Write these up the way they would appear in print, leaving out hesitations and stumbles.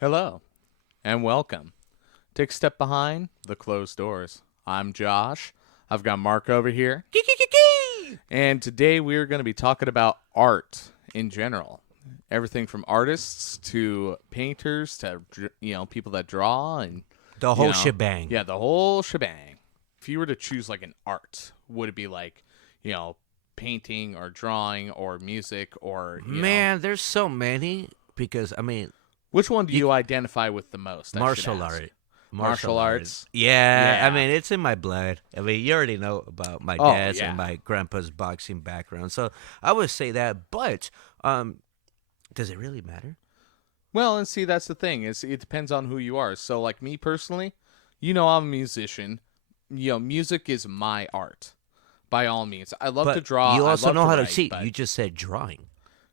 Hello, and welcome. Take a step behind the closed doors. I'm Josh. I've got Mark over here. And today we're going to be talking about art in general. Everything from artists to painters to people that draw and The you whole know, shebang. Yeah, the whole shebang. If you were to choose like an art, would it be like, painting or drawing or music or Man, there's so many because which one do you identify with the most? I should martial ask. art. Martial arts? Yeah, Yeah. it's in my blood. You already know about my Oh, dad's yeah. and my grandpa's boxing background. So I would say that, but does it really matter? Well, and see, that's the thing. It depends on who you are. So, like me personally, I'm a musician. Music is my art, by all means. I love to But draw. you I also love know to how to write, see. but You just said drawing.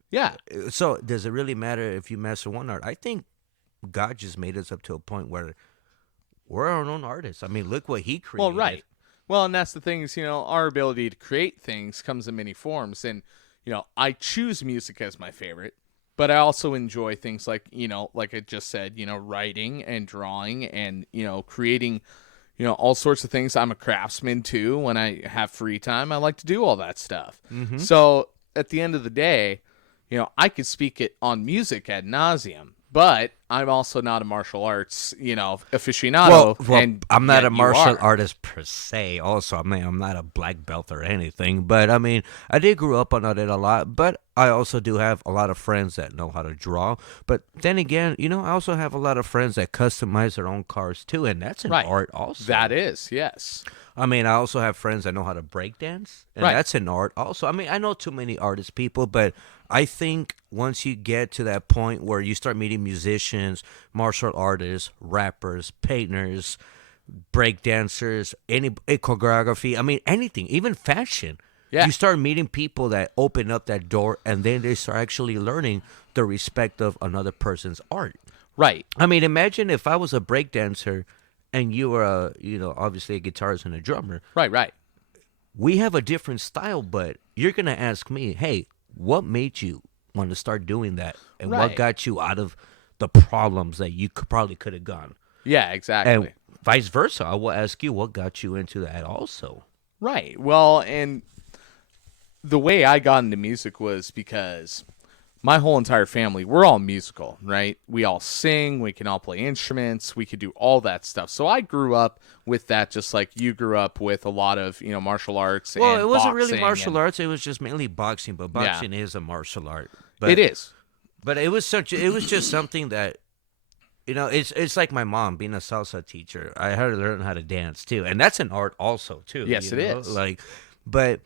yeah, So does it really matter if you master one art? I think God just made us up to a point where we're our own artists. Look what He created. well, right. Well, and that's the thing is, our ability to create things comes in many forms, and I choose music as my favorite, but I also enjoy things like like I just said, writing and drawing and creating. All sorts of things. I'm a craftsman too. When I have free time, I like to do all that stuff. Mm-hmm. So at the end of the day, I could speak it on music ad nauseum, but I'm also not a martial arts, aficionado. Well, and I'm not yet a you martial are. artist per se. Also, I'm not a black belt or anything. But I did grow up on it a lot. But I also do have a lot of friends that know how to draw. But then again, I also have a lot of friends that customize their own cars too, and that's an Right. art also. That is, yes. I also have friends that know how to break dance, and Right. that's an art also. I know too many artist people, but I think once you get to that point where you start meeting musicians, martial artists, rappers, painters, break dancers, any choreography, anything, even fashion. Yeah. You start meeting people that open up that door, and then they start actually learning the respect of another person's art. Right. Imagine if I was a break dancer and you were obviously a guitarist and a drummer. Right. Right. We have a different style, but you're going to ask me, hey, what made you want to start doing that? And Right. what got you out of the problems that you probably could have gone? Yeah, exactly. And vice versa. I will ask you what got you into that also. Right. Well, and the way I got into music was because my whole entire family, we're all musical, right? We all sing, we can all play instruments, we could do all that stuff. So I grew up with that just like you grew up with a lot of, martial arts Well, and it wasn't really boxing martial and- arts. It was just mainly boxing, but boxing is a martial art. But, It is. But it was just something that, it's like my mom being a salsa teacher. I had to learn how to dance too. And that's an art also too. Yes, it is. But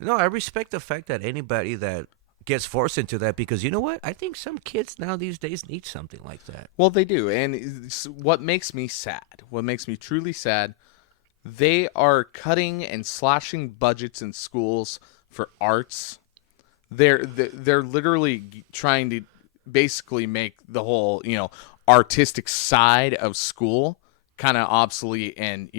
no, I respect the fact that anybody that gets forced into that, because you know what? I think some kids now these days need something like that. Well, they do. And what makes me sad, what makes me truly sad, they are cutting and slashing budgets in schools for arts. They're literally trying to basically make the whole, artistic side of school kind of obsolete, and,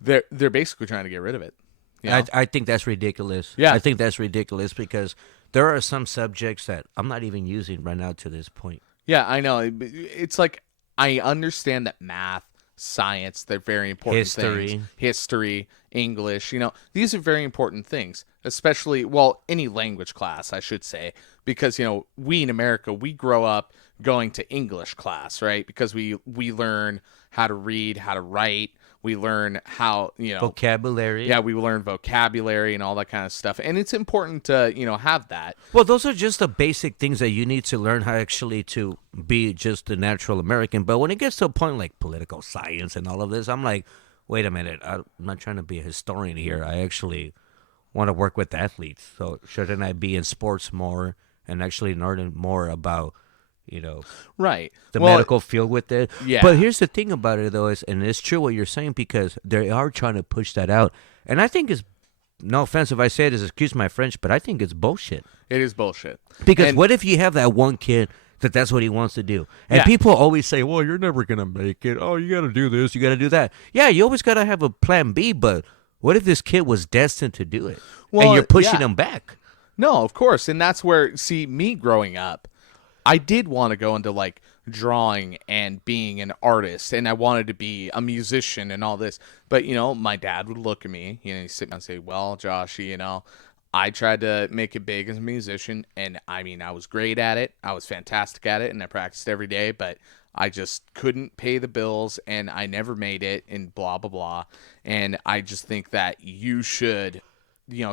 they're basically trying to get rid of it. You know? I think that's ridiculous. Yeah. I think that's ridiculous because there are some subjects that I'm not even using right now to this point. Yeah, I know. It's like I understand that math, science, they're very important History. things. History, English, these are very important things, especially, any language class, I should say, because, we in America, we grow up going to English class, right? Because we learn how to read, how to write, we learn how, Vocabulary. yeah, we learn vocabulary and all that kind of stuff. And it's important to, have that. Well, those are just the basic things that you need to learn how actually to be just a natural American. But when it gets to a point like political science and all of this, I'm like, wait a minute. I'm not trying to be a historian here. I actually want to work with athletes. So shouldn't I be in sports more and actually learning more about, Right. the Well, medical field with it? Yeah. But here's the thing about it, though, and it's true what you're saying, because they are trying to push that out. And I think it's, no offense if I say this, excuse my French, but I think it's bullshit. it is bullshit. Because And- what if you have that one kid that's what he wants to do? And Yeah. people always say, well, you're never going to make it. Oh, you got to do this. You got to do that. Yeah, you always got to have a plan B, but what if this kid was destined to do it? Well, and you're pushing yeah. him back. No, of course. And that's where, see, me growing up, I did want to go into like drawing and being an artist, and I wanted to be a musician and all this. But my dad would look at me, he'd sit down and say, "Well, Josh, I tried to make it big as a musician, and I mean, I was great at it. I was fantastic at it, and I practiced every day, but I just couldn't pay the bills, and I never made it, and blah, blah, blah. And I just think that you should,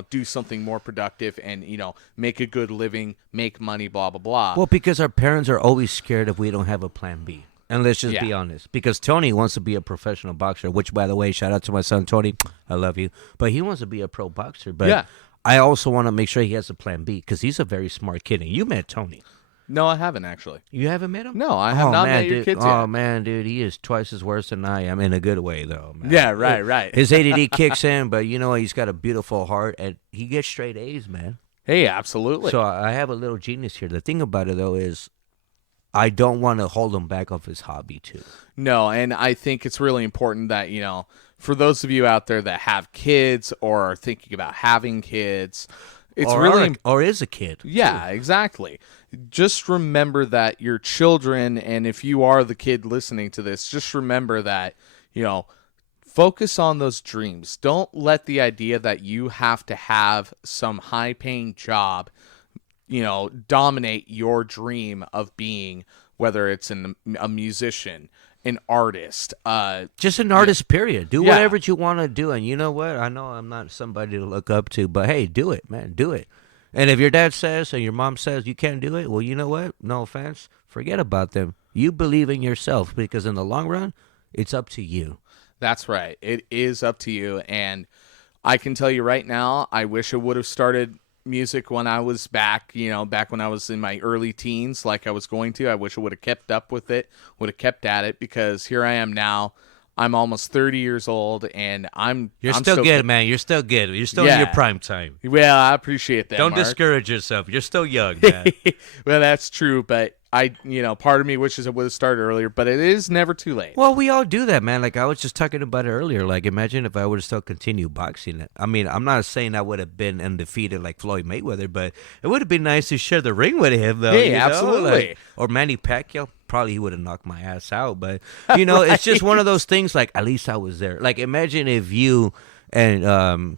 do something more productive and, make a good living, make money, blah, blah, blah." Well, because our parents are always scared if we don't have a plan B. And let's just be honest. Because Tony wants to be a professional boxer, which, by the way, shout out to my son, Tony. I love you. But he wants to be a pro boxer. But I also want to make sure he has a plan B because he's a very smart kid. And you met Tony. No, I haven't actually. You haven't met him? No, I have not met your kids yet. Oh, man, dude, he is twice as worse than I am in a good way, though, man. Yeah, right. His ADD kicks in, but he's got a beautiful heart, and he gets straight A's, man. Hey, absolutely. So I have a little genius here. The thing about it, though, is I don't want to hold him back off his hobby, too. No, and I think it's really important that, for those of you out there that have kids or are thinking about having kids, it's or is a kid. Yeah, exactly. Just remember that your children, and if you are the kid listening to this, just remember that, focus on those dreams. Don't let the idea that you have to have some high-paying job, dominate your dream of being, whether it's a musician, an artist. Just an artist, period. Do whatever you want to do. And you know what? I know I'm not somebody to look up to, but hey, do it, man. Do it. And if your dad says and your mom says you can't do it, well, you know what? No offense. Forget about them. You believe in yourself because in the long run, it's up to you. That's right. It is up to you. And I can tell you right now, I wish I would have started music when I was back when I was in my early teens, like I was going to. I wish I would have kept up with it, would have kept at it, because here I am now. I'm almost 30 years old, and I'm still good, man. You're still good. You're still in your prime time. Well, I appreciate that. Don't Mark. Discourage yourself. You're still young, man. Well, that's true, but I, part of me wishes I would have started earlier, but it is never too late. Well, we all do that, man. Like I was just talking about it earlier. Like imagine if I would have still continued boxing. I mean, I'm not saying I would have been undefeated like Floyd Mayweather, but it would have been nice to share the ring with him, though. Hey, absolutely. Or Manny Pacquiao. Probably he would have knocked my ass out, but right. It's just one of those things. Like at least I was there. Like imagine if you and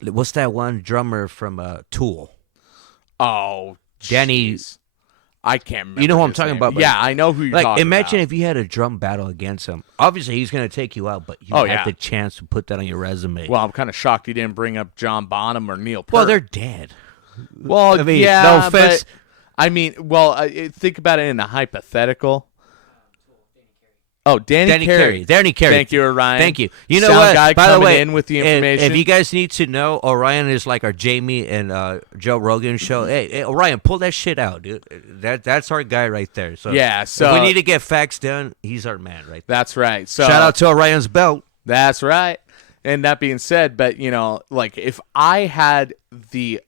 what's that one drummer from Tool? Oh, Danny. Geez. I can't remember. You know who I'm talking about? Yeah, I know who you're talking about. Imagine if you had a drum battle against him. Obviously, he's going to take you out, but you had the chance to put that on your resume. Well, I'm kind of shocked you didn't bring up John Bonham or Neil Peart. Well, they're dead. Well, I mean, no offense. Think about it in a hypothetical. Oh, Danny Carey. Danny Carey. Thank you, Orion. Thank you. You know Sound what? Guy By coming the way, in with the information. If you guys need to know, Orion is like our Jamie and Joe Rogan show. Hey, Orion, pull that shit out, dude. That's our guy right there. So yeah. So if we need to get facts done, he's our man right there. That's right. So shout out to Orion's belt. That's right. And that being said, but like if I had the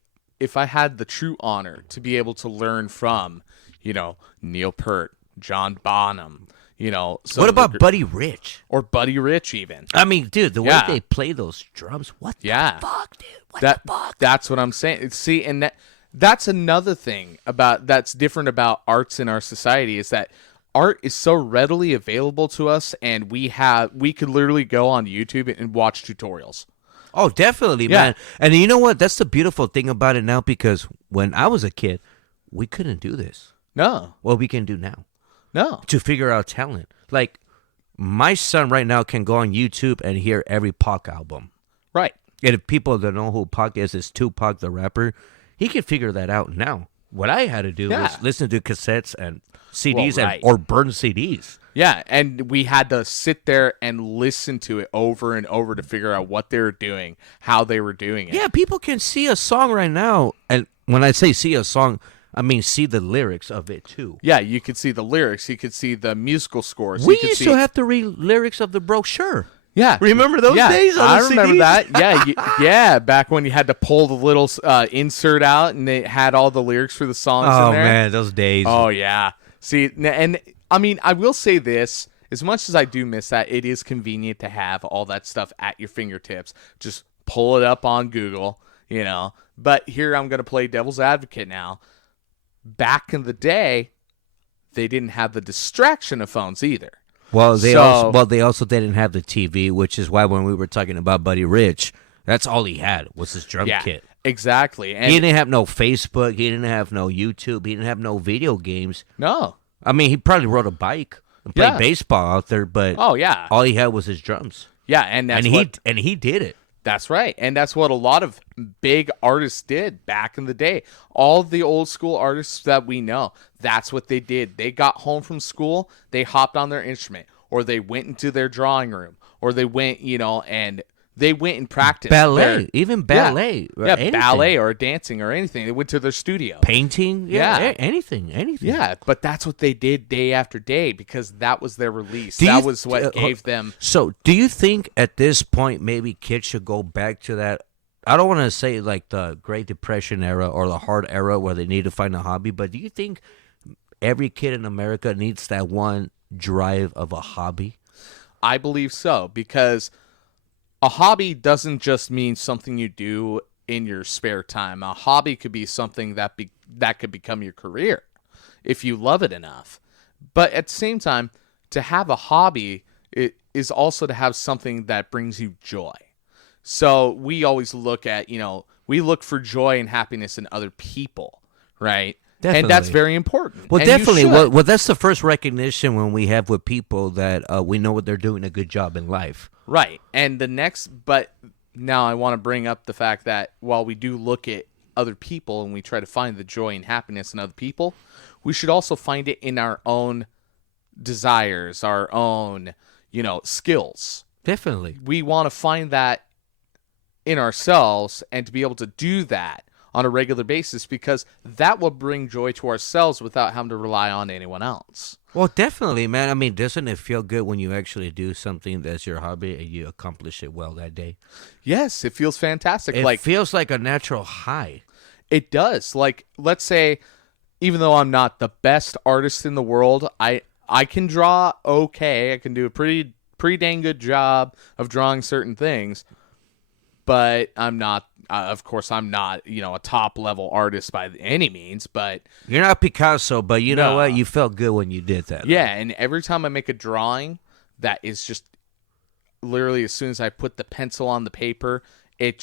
true honor to be able to learn from, Neil Peart, John Bonham. What about Buddy Rich? Or Buddy Rich, even. I mean, dude, the way they play those drums, what the fuck, dude? What the fuck? That's what I'm saying. See, and that's another thing that's different about arts in our society is that art is so readily available to us, and we could literally go on YouTube and watch tutorials. Oh, definitely, man. And you know what? That's the beautiful thing about it now, because when I was a kid, we couldn't do this. No. What we can do now. No. To figure out talent. Like, my son right now can go on YouTube and hear every Pac album. Right. And if people don't know who Pac is, it's Tupac the rapper. He can figure that out now. What I had to do was listen to cassettes and CDs or burn CDs. Yeah, and we had to sit there and listen to it over and over to figure out what they were doing, how they were doing it. Yeah, people can see a song right now. And when I say see a song, I mean, see the lyrics of it, too. Yeah, you could see the lyrics. You could see the musical scores. We used to have to read lyrics of the brochure. Yeah. Remember those days on I the remember CDs? that. Yeah, back when you had to pull the little insert out and it had all the lyrics for the songs in there. Oh, man, those days. Oh, yeah. See, and I mean, I will say this. As much as I do miss that, it is convenient to have all that stuff at your fingertips. Just pull it up on Google, But here I'm going to play devil's advocate now. Back in the day, they didn't have the distraction of phones either. Well, So- they also didn't have the TV, which is why when we were talking about Buddy Rich, that's all he had was his drum Yeah, kit. exactly. And He didn't have no Facebook. He didn't have no YouTube. He didn't have no video games. no. I mean, he probably rode a bike and played Yeah. baseball out there, but Oh yeah. all he had was his drums. Yeah, and that's And what he did it. that's right. And that's what a lot of big artists did back in the day. All the old school artists that we know, that's what they did. They got home from school, they hopped on their instrument, or they went into their drawing room, or they went, and they went and practiced. Ballet, even ballet. Yeah, anything. ballet or dancing or anything. They went to their studio. Painting. Yeah. Anything. Yeah, but that's what they did day after day because that was their release. Do you That was what th- gave them. So, do you think at this point maybe kids should go back to that? I don't want to say like the Great Depression era or the hard era where they need to find a hobby, but do you think every kid in America needs that one drive of a hobby? I believe so because a hobby doesn't just mean something you do in your spare time. A hobby could be something that could become your career if you love it enough. But at the same time, to have a hobby it is also to have something that brings you joy. So we always look at, we look for joy and happiness in other people, right? And that's Definitely. very important. Well, And you definitely. should. Well, that's the first recognition when we have with people that we know what they're doing a good job in life. Right. And but now I want to bring up the fact that while we do look at other people and we try to find the joy and happiness in other people, we should also find it in our own desires, our own, skills. Definitely. We want to find that in ourselves and to be able to do that on a regular basis because that will bring joy to ourselves without having to rely on anyone else. Well, definitely, man. I mean, doesn't it feel good when you actually do something that's your hobby and you accomplish it well that day? Yes, it feels fantastic. It Like feels like a natural high. it does. Like let's say even though I'm not the best artist in the world, I can draw okay. I can do a pretty dang good job of drawing certain things, but I'm not of course I'm not, a top level artist by any means, but You're not Picasso, but you know No. what? You felt good when you did that. yeah, and every time I make a drawing that is just literally as soon as I put the pencil on the paper, it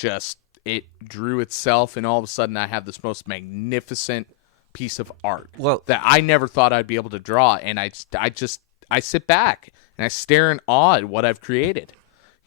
drew itself and all of a sudden I have this most magnificent piece of art Well- that I never thought I'd be able to draw, and I sit back and I stare in awe at what I've created,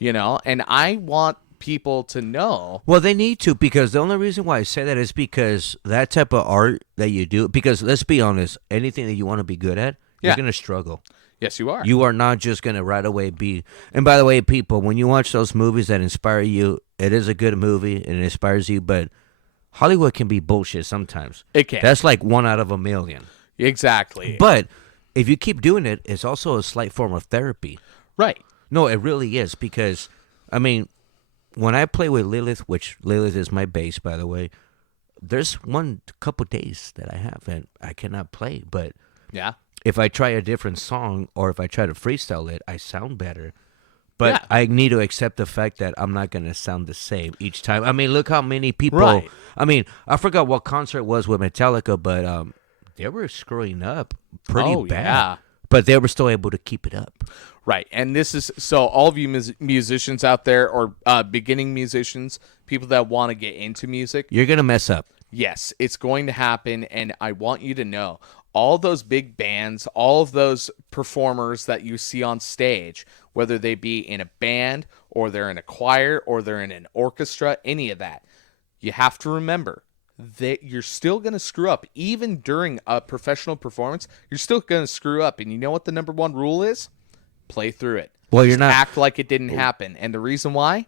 and I want people to know. Well, they need to, because the only reason why I say that is because that type of art that you do, because let's be honest, anything that you want to be good at, Yeah. you're going to struggle. Yes, you are. You are not just going to right away be. And by the way, people, when you watch those movies that inspire you, it is a good movie and it inspires you, but Hollywood can be bullshit sometimes. It can. That's like 1 out of a million. Exactly. But if you keep doing it, it's also a slight form of therapy. Right. No, it really is, because, I mean, when I play with Lilith, which Lilith is my bass, by the way, there's one couple days that I have and I cannot play. But Yeah. if I try a different song or if I try to freestyle it, I sound better. But Yeah. I need to accept the fact that I'm not going to sound the same each time. I mean, look how many people. Right. I mean, I forgot what concert it was with Metallica, but they were screwing up pretty Oh, bad. yeah. But they were still able to keep it up. Right. And this is so all of you musicians out there or beginning musicians, people that want to get into music, You're going to mess up. yes, it's going to happen. And I want you to know all those big bands, all of those performers that you see on stage, whether they be in a band or they're in a choir or they're in an orchestra, any of that, you have to remember that you're still going to screw up. Even during a professional performance, you're still going to screw up. And you know what the number one rule is? Play through it. Well, you're Just not- act like it didn't happen. And the reason why?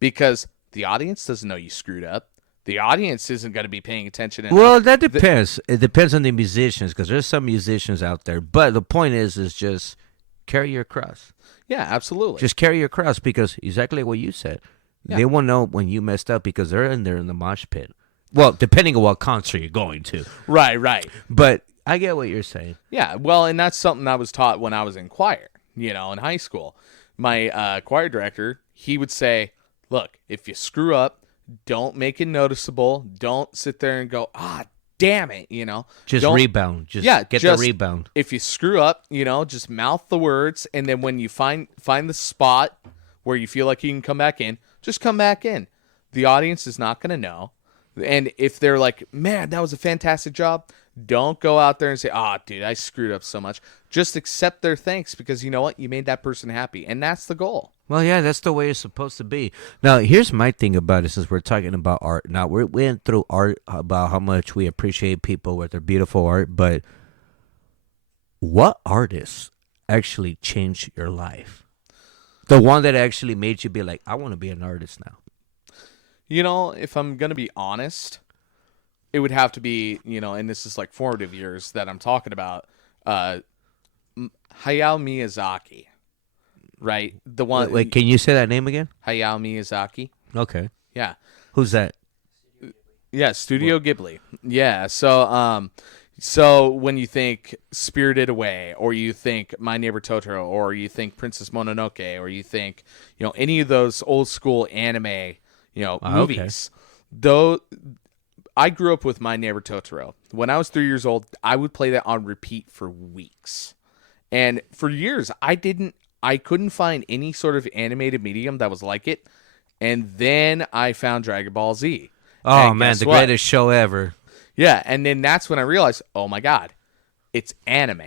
Because the audience doesn't know you screwed up. The audience isn't going to be paying attention enough. Well, that depends. It depends on the musicians, because there's some musicians out there. But the point is just carry your cross. Yeah, absolutely. Just carry your cross, because exactly what you said. Yeah. They won't know when you messed up because they're in there in the mosh pit. Well, depending on what concert you're going to. right. But I get what you're saying. Yeah, well, and that's something I was taught when I was in choir, in high school. My choir director, he would say, look, if you screw up, don't make it noticeable. Don't sit there and go, damn it, Just Don't- rebound. Just Yeah, get just- the rebound. if you screw up, just mouth the words, and then when you find the spot where you feel like you can come back in, just come back in. The audience is not going to know. And if they're like, man, that was a fantastic job, don't go out there and say, dude, I screwed up so much. Just accept their thanks, because you know what? You made that person happy, and that's the goal. Well, yeah, that's the way it's supposed to be. Now, here's my thing about it, since we're talking about art. Now, we went through art, about how much we appreciate people with their beautiful art, but what artists actually changed your life? The one that actually made you be like, I want to be an artist now. If I'm going to be honest, it would have to be, and this is like formative years that I'm talking about, Hayao Miyazaki, right? The one. Wait, can you say that name again? Hayao Miyazaki. Okay. Yeah. Who's that? Yeah, Studio Ghibli. Yeah, so when you think Spirited Away, or you think My Neighbor Totoro, or you think Princess Mononoke, or you think, any of those old school anime, movies, though, I grew up with My Neighbor Totoro. When I was 3 years old, I would play that on repeat for weeks. And for years, I couldn't find any sort of animated medium that was like it. And then I found Dragon Ball Z. Oh, And man, guess the what? greatest show ever. Yeah, and then that's when I realized, oh my God, it's anime.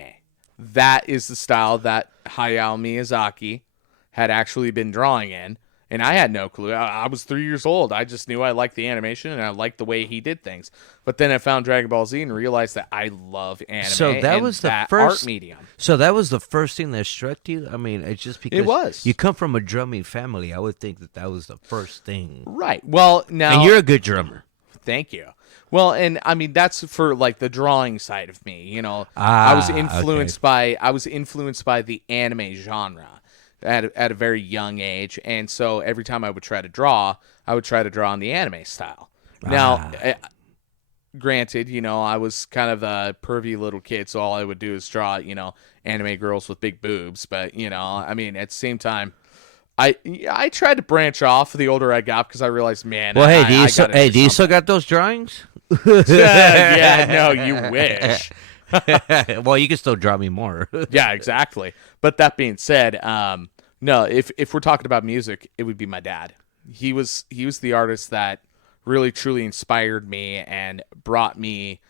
That is the style that Hayao Miyazaki had actually been drawing in, and I had no clue. I was 3 years old. I just knew I liked the animation and I liked the way he did things. But then I found Dragon Ball Z and realized that I love anime. So that and was the that first art medium. So that was the first thing that struck you? I mean, it's just because It was. you come from a drumming family. I would think that was the first thing. Right. Well, now And you're a good drummer. Thank you. Well, and I mean that's for like the drawing side of me. I was influenced by the anime genre at a very young age, and so every time I would try to draw, I would try to draw in the anime style. Now, granted, I was kind of a pervy little kid, so all I would do is draw, anime girls with big boobs. But I mean, at the same time, I tried to branch off the older I got, because I realized, man. Well, I do you gotta still got those drawings? yeah, no, you wish. Well, you can still draw me more. Yeah, exactly. But that being said, no, if we're talking about music, it would be my dad. He was the artist that really truly inspired me and brought me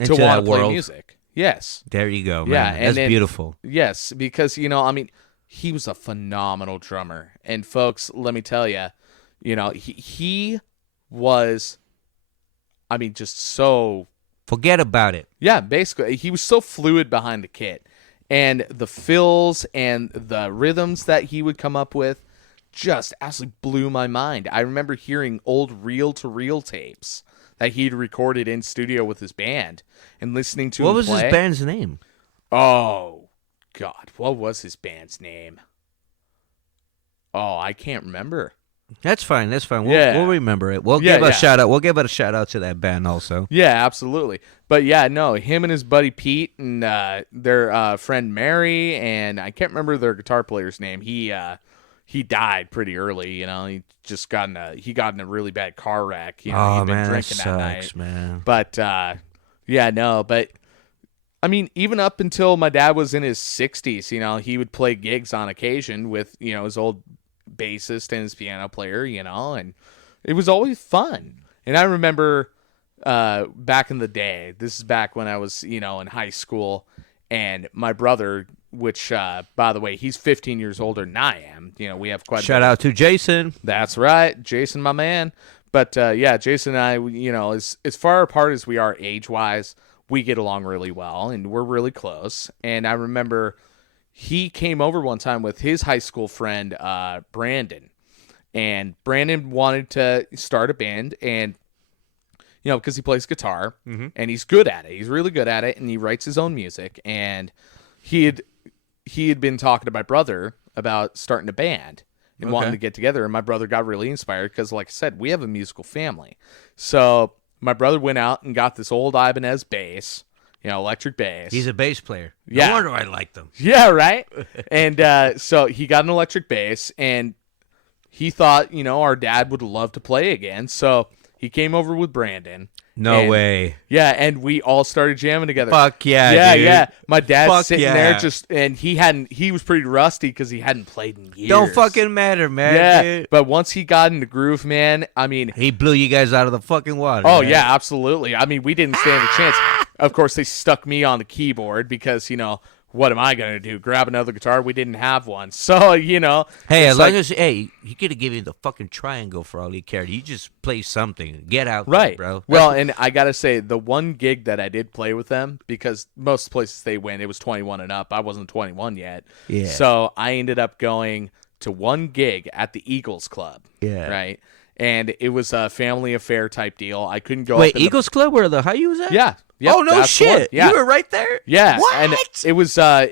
Into to want that to play world. music. Yes. There you go, man. Yeah, and That's then- beautiful. Yes, because I mean, he was a phenomenal drummer. And folks, let me tell you, he was, I mean, just so, Forget about it. yeah, basically, he was so fluid behind the kit. And the fills and the rhythms that he would come up with just absolutely blew my mind. I remember hearing old reel-to-reel tapes that he'd recorded in studio with his band and listening to What him was play. his band's name? Oh, God. What was his band's name? Oh, I can't remember. That's fine. We'll remember it. We'll Yeah, give a yeah. shout out. We'll give it a shout out to that band also. Yeah, absolutely. But yeah, no, him and his buddy Pete and their friend Mary, and I can't remember their guitar player's name. He died pretty early. He just got in a really bad car wreck. Oh he'd been man, that drinking that night. sucks, man. But yeah, no, but I mean, even up until my dad was in his 60s, he would play gigs on occasion with his old bassist and his piano player, and it was always fun. And I remember back in the day, this is back when I was in high school, and my brother, which by the way, he's 15 years older than I am. We have quite Shout out to Jason. That's right, Jason, my man. But yeah, Jason and I, as far apart as we are age-wise, we get along really well, and we're really close. And I remember he came over one time with his high school friend, Brandon. And Brandon wanted to start a band, and, because he plays guitar, and he's good at it. He's really good at it, and he writes his own music. And he had been talking to my brother about starting a band and wanting to get together. And my brother got really inspired because, like I said, we have a musical family. So my brother went out and got this old Ibanez bass, electric bass. He's a bass player. Yeah. No wonder I liked him. Yeah, right? And so he got an electric bass, and he thought, our dad would love to play again. So he came over with Brandon, No And- way. Yeah, and we all started jamming together. Fuck yeah, yeah, dude. yeah. My dad's Fuck sitting yeah. there and he was pretty rusty because he hadn't played in years. Don't fucking matter, man. yeah. Dude. But once he got in the groove, man, I mean, He blew you guys out of the fucking water. oh man. yeah, absolutely. I mean, we didn't stand a chance. Of course, they stuck me on the keyboard because what am I gonna do? Grab another guitar? We didn't have one, so Hey, it's as like- long as he could have given you the fucking triangle for all he cared. You just play something. Get out there, Right, bro. Well, and I gotta say, the one gig that I did play with them, because most places they went, it was 21 and up. I wasn't 21 yet. Yeah. So I ended up going to one gig at the Eagles Club. Yeah. Right. And it was a family affair type deal. I couldn't go. Wait, up in the- Eagles Club where the high you was at? Yeah. Yep, Oh no that's the one. shit. Yeah. You were right there. Yeah, What? and it was I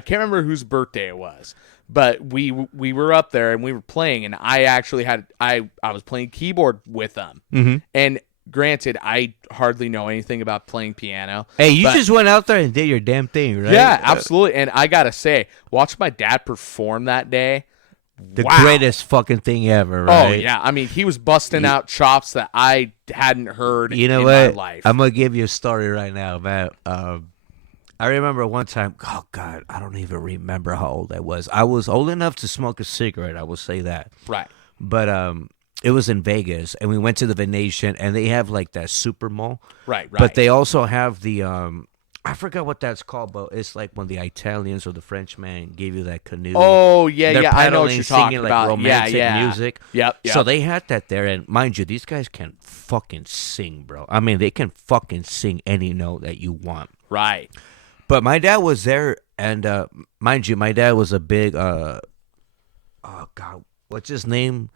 can't remember whose birthday it was, but we were up there and we were playing, and I actually had I was playing keyboard with them, and granted I hardly know anything about playing piano. Hey, you but- just went out there and did your damn thing, right? yeah, absolutely, and I gotta say, watch my dad perform that day. The Wow. greatest fucking thing ever, right? Oh yeah, I mean he was busting out chops that I hadn't heard You know in what? my life. I'm gonna give you a story right now, man. I remember one time. Oh God, I don't even remember how old I was. I was old enough to smoke a cigarette. I will say that. Right. But it was in Vegas, and we went to the Venetian, and they have like that super mall. Right. But they also have the I forgot what that's called, but it's like when the Italians or the Frenchmen give you that canoe. Oh yeah, They're yeah, I know what paddling, you're talking singing, like, about. romantic yeah. music. Yep. So they had that there, and mind you, these guys can fucking sing, bro. I mean, they can fucking sing any note that you want. Right. But my dad was there, and mind you, my dad was a big, oh God, what's his name?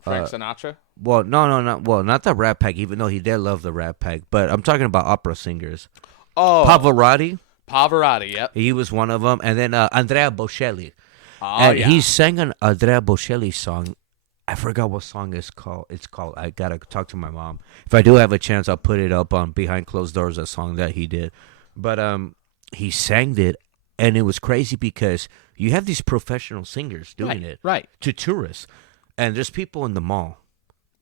Frank Sinatra. Well, no, not the Rat Pack, even though he did love the Rat Pack. But I'm talking about opera singers. Oh, Pavarotti, Pavarotti. Yep. he was one of them, and then Andrea Bocelli. Oh And yeah. he sang an Andrea Bocelli song. I forgot what song it's called. I gotta talk to my mom. If I do have a chance, I'll put it up on Behind Closed Doors, a song that he did. But he sang it, and it was crazy because you have these professional singers doing it Right. to tourists, and there's people in the mall.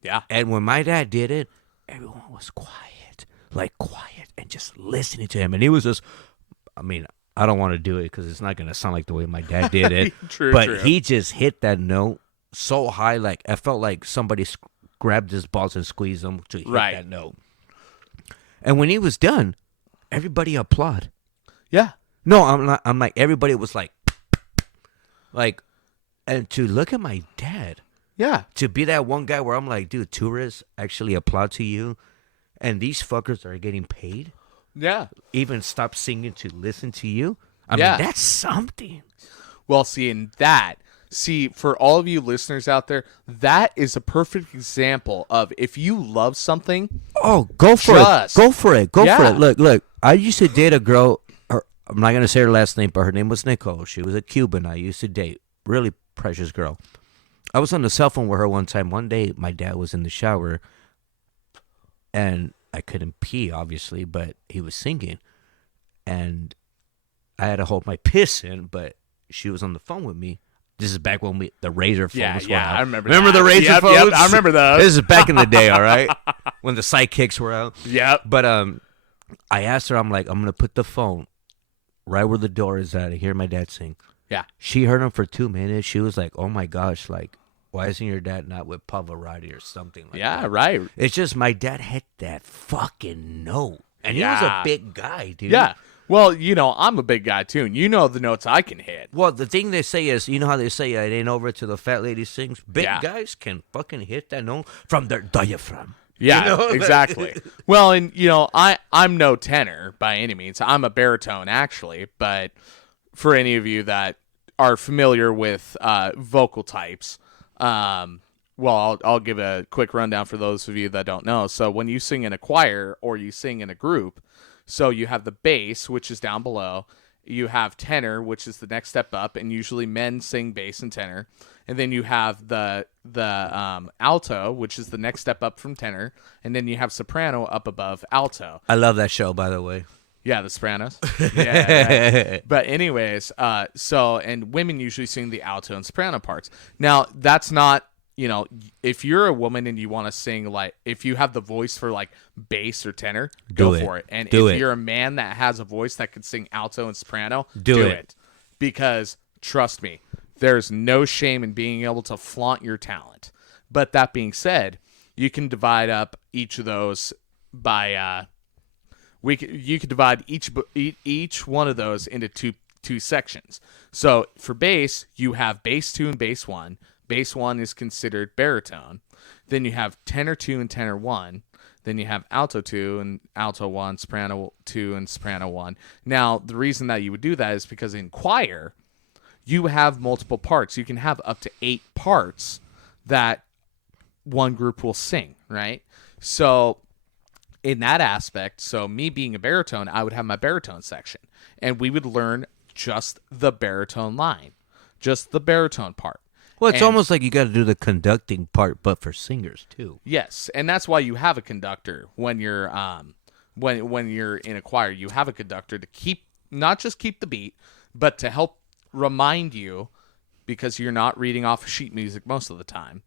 Yeah. And when my dad did it, everyone was quiet, and just listening to him. And he was just, I mean, I don't want to do it because it's not going to sound like the way my dad did it. True, but true. he just hit that note so high, like I felt like somebody grabbed his balls and squeezed them to hit Right. that note. And when he was done, everybody applauded. Yeah. No, I'm like, everybody was like, and to look at my dad, Yeah. to be that one guy where I'm like, dude, tourists actually applaud to you, and these fuckers are getting paid, Yeah. even stop singing to listen to you. I Yeah. mean, that's something. Well, see, for all of you listeners out there, that is a perfect example of if you love something. Oh, go for Just- it. Go for it. Go for Yeah. it. Look. I used to date a girl. I'm not gonna say her last name, but her name was Nicole. She was a Cuban. I used to date. Really precious girl. I was on the cell phone with her one time. One day, my dad was in the shower, and I couldn't pee, obviously, but he was singing, and I had to hold my piss in. But she was on the phone with me. This is back when the Razor phones Yeah, were yeah, out. I remember Remember that. the Razor Yep, phones? yep, I remember those. This is back in the day, all right, when the sidekicks were out. Yep. But I asked her, I'm like, I'm gonna put the phone right where the door is at. I hear my dad sing. Yeah. She heard him for 2 minutes. She was like, oh my gosh, like, why isn't your dad not with Pavarotti or something like Yeah. that? Right. It's just my dad hit that fucking note. And he was a Yeah. big guy, dude. Yeah. Well, I'm a big guy too, and you know the notes I can hit. Well, the thing they say is, you know how they say it ain't over till the fat lady sings? Big Yeah. guys can fucking hit that note from their diaphragm. Yeah, You know? exactly. Well, and I'm no tenor by any means. I'm a baritone actually, but for any of you that are familiar with vocal types, I'll give a quick rundown for those of you that don't know. So when you sing in a choir or you sing in a group, so you have the bass, which is down below. You have tenor, which is the next step up, and usually men sing bass and tenor. And then you have the alto, which is the next step up from tenor, and then you have soprano up above alto. I love that show, by the way. Yeah, The Sopranos. Yeah. Right. But anyways, and women usually sing the alto and soprano parts. Now, that's not if you're a woman and you want to sing, like, if you have the voice for like bass or tenor, Do go it. for it. And Do if it. you're a man that has a voice that can sing alto and soprano, Do do it. it. Because trust me, there's no shame in being able to flaunt your talent. But that being said, you can divide up each of those by you could divide each one of those into two sections. So for bass, you have bass 2 and bass 1. Bass 1 is considered baritone. Then you have tenor 2 and tenor 1. Then you have alto 2 and alto 1, soprano 2 and soprano 1. Now, the reason that you would do that is because in choir, you have multiple parts. You can have up to 8 parts that one group will sing, right? So in that aspect, so me being a baritone, I would have my baritone section, and we would learn just the baritone line, just the baritone part. Well, it's And- almost like you got to do the conducting part, but for singers too. Yes, and that's why you have a conductor when you're when you're in a choir. You have a conductor to not just keep the beat, but to help remind you, because you're not reading off sheet music most of the time.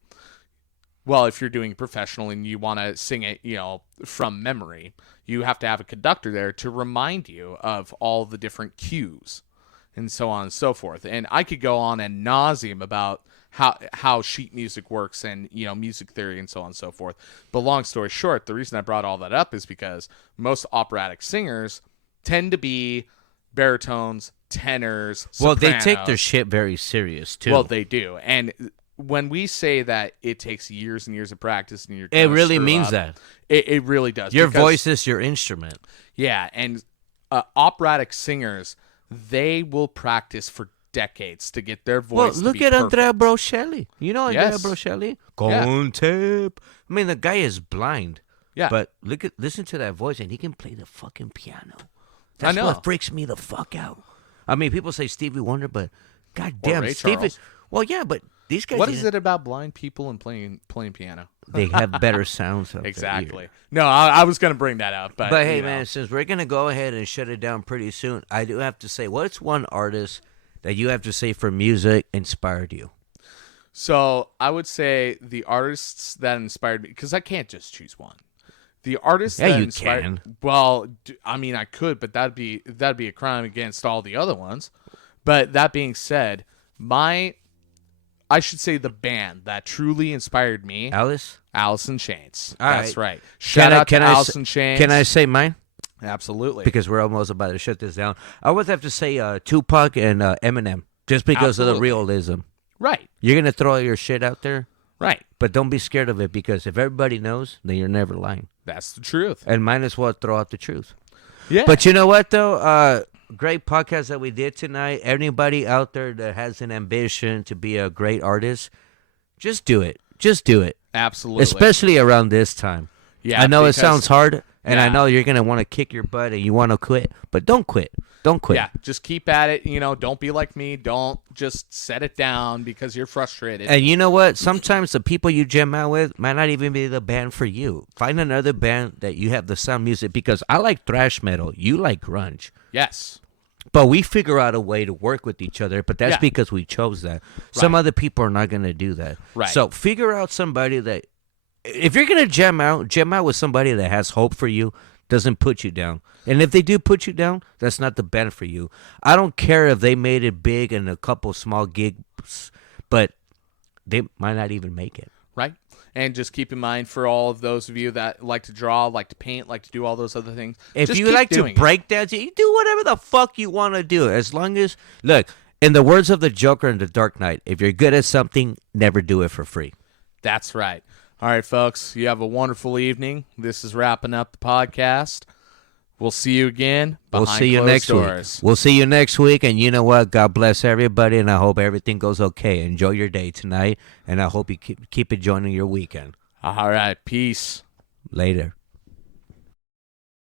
Well, if you're doing it professional and you want to sing it, from memory, you have to have a conductor there to remind you of all the different cues and so on and so forth. And I could go on ad nauseum about how sheet music works and, music theory and so on and so forth. But long story short, the reason I brought all that up is because most operatic singers tend to be baritones, tenors, Well, they take sopranos. their shit very serious too. Well, they do. And when we say that it takes years and years of practice and you're it gonna really screw means up, that it really does. your because- voice is your instrument. Yeah, and operatic singers, they will practice for decades to get their Well, voice. to look be at perfect. Andrea Bocelli. You know Andrea Yes. Bocelli? Yeah. Con tape. I mean, the guy is blind. Yeah, But listen to that voice, and he can play the fucking piano. That's know. what freaks me the fuck out. I mean, people say Stevie Wonder, but goddamn, Ray Stevie. Charles. Well, yeah, but these guys. what is it about blind people and playing piano? They have better sounds. Out there. Exactly. No, I was going to bring that up, but But hey, you know. man, since we're gonna go ahead and shut it down pretty soon, I do have to say, what's one artist that you have to say for music inspired you? So I would say the artists that inspired me, because I can't just choose one. The artists Yeah, that you inspired, can. Well, I mean, I could, but that'd be a crime against all the other ones. But that being said, I should say the band that truly inspired me, Alice? Alice in Chains. All That's right. right. Shout out to Alice in Chains. Can I say mine? Absolutely. Because we're almost about to shut this down. I would have to say Tupac and Eminem, just because of the Absolutely. realism. Right. You're gonna throw your shit out there, Right. but don't be scared of it, because if everybody knows, then you're never lying. That's the truth. And might as well throw out the truth. Yeah. But you know what, though? Great podcast that we did tonight. Anybody out there that has an ambition to be a great artist, just do it. Just do it. Absolutely. Especially around this time. Yeah. I know it because- sounds hard, and I Yeah. know you're going to want to kick your butt and you want to quit, but don't quit. Don't quit. Yeah. Just keep at it. Don't be like me. Don't just set it down because you're frustrated. And you know what? Sometimes the people you jam out with might not even be the band for you. Find another band that you have the sound music, because I like thrash metal. You like grunge. Yes. But we figure out a way to work with each other, but that's Yeah. because we chose that. Some Right. other people are not going to do that. Right. So figure out somebody that, if you're going to jam out with somebody that has hope for you, doesn't put you down. And if they do put you down, that's not the band for you. I don't care if they made it big in a couple small gigs, but they might not even make it. Right. And just keep in mind, for all of those of you that like to draw, like to paint, like to do all those other things, If just you keep like to doing it. break dance, you do whatever the fuck you want to do. As long as, look, in the words of the Joker in The Dark Knight, if you're good at something, never do it for free. That's right. All right, folks. You have a wonderful evening. This is wrapping up the podcast. We'll see you again. We'll behind see you closed next doors. week. We'll see you next week. And you know what? God bless everybody, and I hope everything goes okay. Enjoy your day tonight, and I hope you keep enjoying your weekend. All right. Peace. Later.